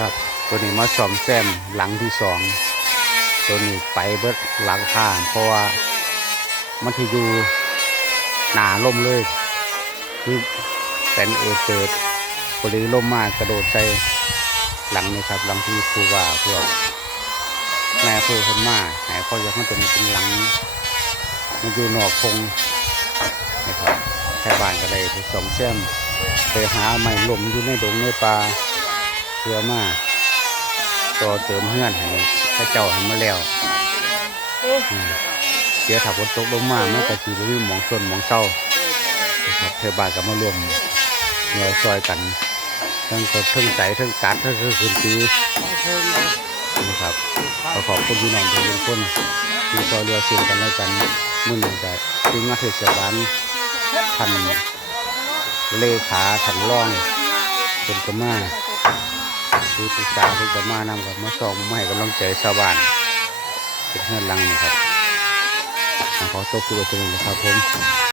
ครับตัวนี้มาซ่อมแซมหลังที่สองตัวนี้ไปเบิดหลังคาเพราะว่ามันที่อยู่หนาล่มเลยคือเป็นเจิดพอดีล่มมากกระโดดใส่หลังนี้ครับหลังที่ผู้ว่าพวกแม่เพื่อคนมาหายเขาอยากให้ตัวนี้เป็นหลังมันอยู่นอกคงนะครับแค่บ้านก็เลยไปซ่อมแซมไปหาไม้ล่มอยู่ในดงในป่าเพื่อมาต่อเติมเฮือนให้พระเจ้าให้มาแล้วเสียถักฝนตกลงมามันก็สิบ่มีหมองส่วนหมองเศร้านะครับเทศบาลก็มาร่วมหน่วยซอยกันทั้งกดทั้งใจทั้งกัดทั้งคืนตีนะครับขอบคุณพี่น้องทุกคนที่ซอยเรือซึ่งกันและกันมุ่งใจทีมงานเทศบาลท่านเลขาท่านรองคนกมาคือปรึกษาคนกมานำกับมาส่องมาให้กำลังใจชาวบ้านเป็นเพื่อนรังนะครับขอตัวผู้บริสุทธิ์นะครับผม